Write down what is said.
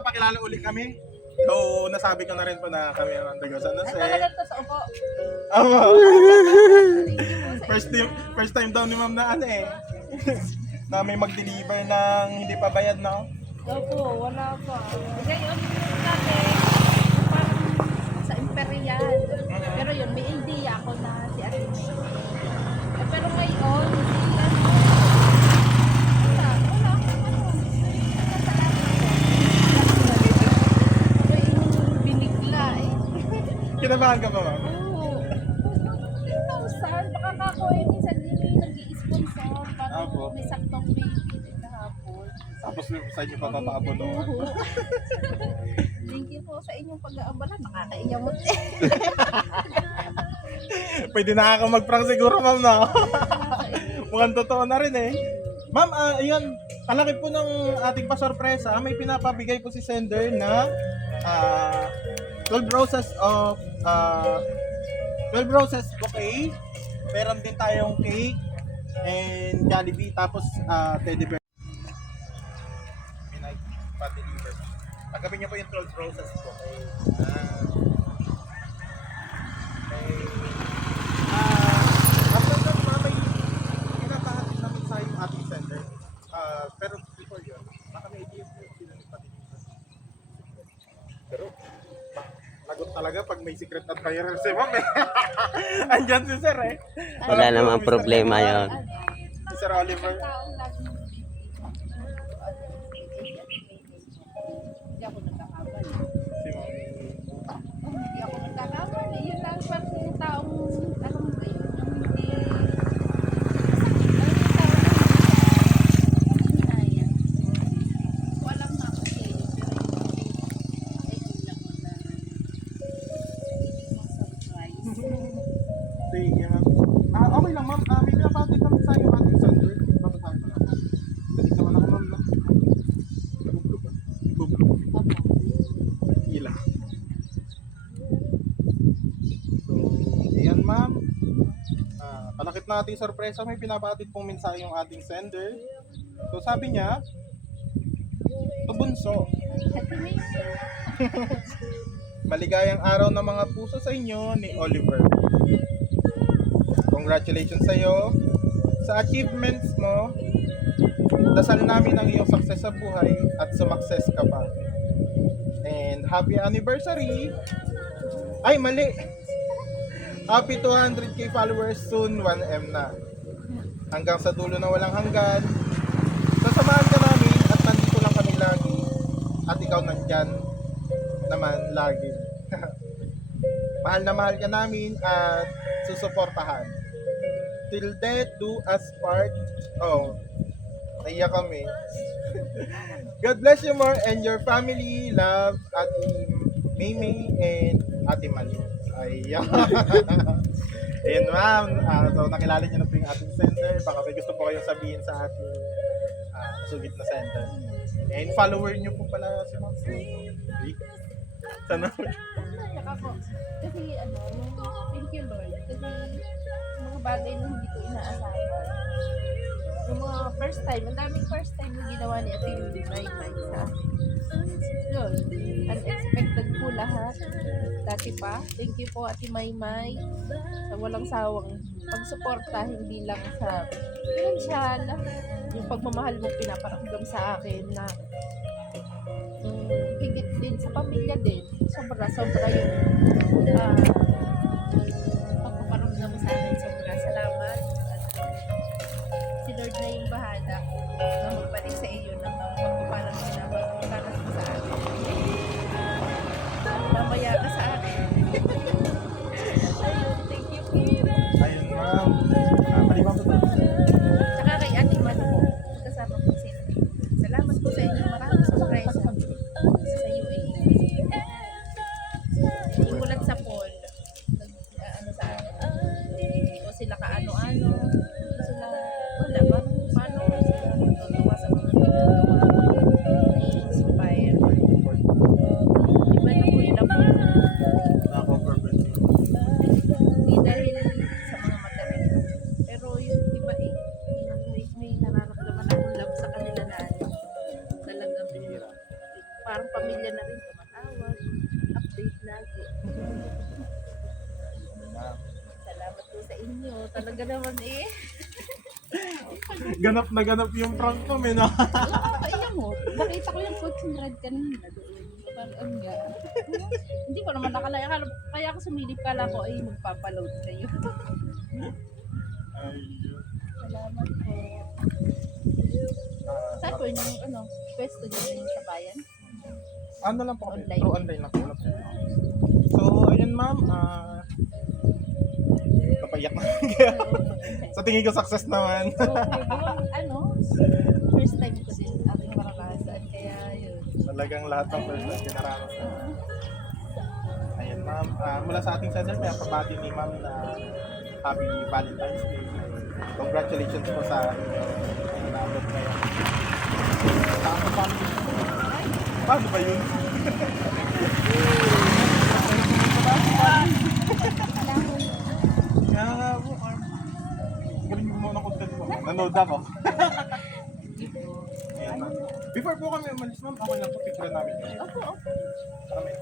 magpapakilala uli kami. So, nasabi ko na rin po na kami ang taga San Jose. Ito sa upo. First time daw ni ma'am na ano eh. Na may mag-deliver ng hindi pa bayad na. Opo, wala pa. Ngayon, dati, parang sa Imperial. Pero yun, may idea ako na si Ate May. Pero ngayon, hindi lang. Wala akong ano. May binigla eh. Kinabahan ka ba ma'am? Oo. 2,000. Baka ako eh, minsan din yung nag-i-sponsor. Parang Opo. may saktong baby kahapon. Tapos sa inyo pa tataabo doon. Oo. Thank you po sa inyong pag-aabala. Nakakaiyamot eh. Pwede na ako mag-prank siguro ma'am na. Mukhang totoo na rin eh. Ma'am, ayun, kalaki po ng ating pasorpresa. May pinapabigay po si sender na 12 roses of 12 roses bouquet. Meron din tayong cake and Jollibee, tapos teddy bear. Pa-deliver. Pagkabin niyo po yung 12 roses bouquet. After that, may pinapahati namin sa yung ating sender. Pero before yun, baka may idea po yung sila nagpa-deliver. Pero, lagot talaga pag may secret admirer si ma'am eh. Andyan si sir eh. Wala namang problema yon. Si Sir Oliver. Hindi ako nagkakamali. Si ma'am. Hindi ako nagkakamali. Yun lang pag yung taong, alam mo ba yun, yung hindi, walang makakay. Sige ma'am. Okay lang ma'am. May pinapahati namin sa yung ating sender. Babasahin ko lang. Dali naman ako ma'am na. Naguglo ba? Naguglo. Hila. So, ayan ma'am. Palakip na ating sorpresa, may pinabatid pong mensahe yung ating sender. So sabi niya, Tubunso, maligayang araw ng mga puso sa inyo ni Oliver. Congratulations sa iyo sa achievements mo. Dasal namin ang iyong success sa buhay at sumakses ka pa. And happy anniversary! Ay, mali! Happy 200k followers, soon 1M na. Hanggang sa dulo na walang hanggan. Sasamahan ka namin at nandito lang kami lagi. At ikaw nandyan naman lagi. Mahal na mahal ka namin at susuportahan. Till death do us part. Oh, naiyak kami. God bless you more and your family. Love, Ate Maymay and Ate Mali. Ayan. Ayun ma'am. So nakilala niyo na po yung ating sender. Baka may gusto po kayong sabihin sa ating sugit na sender. And follower niyo po pala si ma'am. Sana. Naiyak ako. Kasi ano, thank you Lord. Kasi mga bagay na hindi ko inaasahan. Yung mga first time, ang daming first time na ginawa ni Ate May sa akin. Yun, unexpected po lahat. Dati pa, thank you po Ate Maymay sa walang sawang pagsuporta, hindi lang sa financial, yung pagmamahal mo pinaparamdam sa akin na higit din sa pamilya din. Sobra yung pagpaparamdam mo sa akin. Sobra salamat. At si Lord na yung bahala na magbalik sa iyo ng pagpaparamdam na magpaparas mo sa akin. Namaya ka sa akin. Ayun, thank you. Ayun ma'am. Palibang po. Tsaka kay Ate Manu po, kasama po si Ate. Salamat po sa inyo. Maraming surprise sa UAE. Imulat sa poll. pamilya na rin, tumatawag, update lagi. Salamat po sa inyo. Talaga naman eh. Ganap na ganap yung prank ko, men. Kaya mo, nakita ko yung coaching rod kanina doon. Parang nga. Hindi ko naman nakalaya. Kaya ako sumilip kala ko ay magpapaload kayo. Ayun. Salamat po. Saan po yung pwesto niyo rin sa bayan? Ano lang po kami? Online. Through online lang po. So, ayun ma'am. Napaiyak na. Sa tingin ko success naman. So, first time ko din aking maranasan. Kaya yun. Talagang lahat ng first time pinaranasan. Ayun ma'am. Mula sa ating channel, may pabati ni ma'am na Happy Valentine's Day. Congratulations po sa inyo. Ayun, naabot ngayon. Saan po family? Paano ba yun? Kaya nga po, galing mo muna content mo. Nanood ako. Ayan, ma'am. Before po kami umalis, ma'am, ako lang po picture namin. Opo, opo. Para may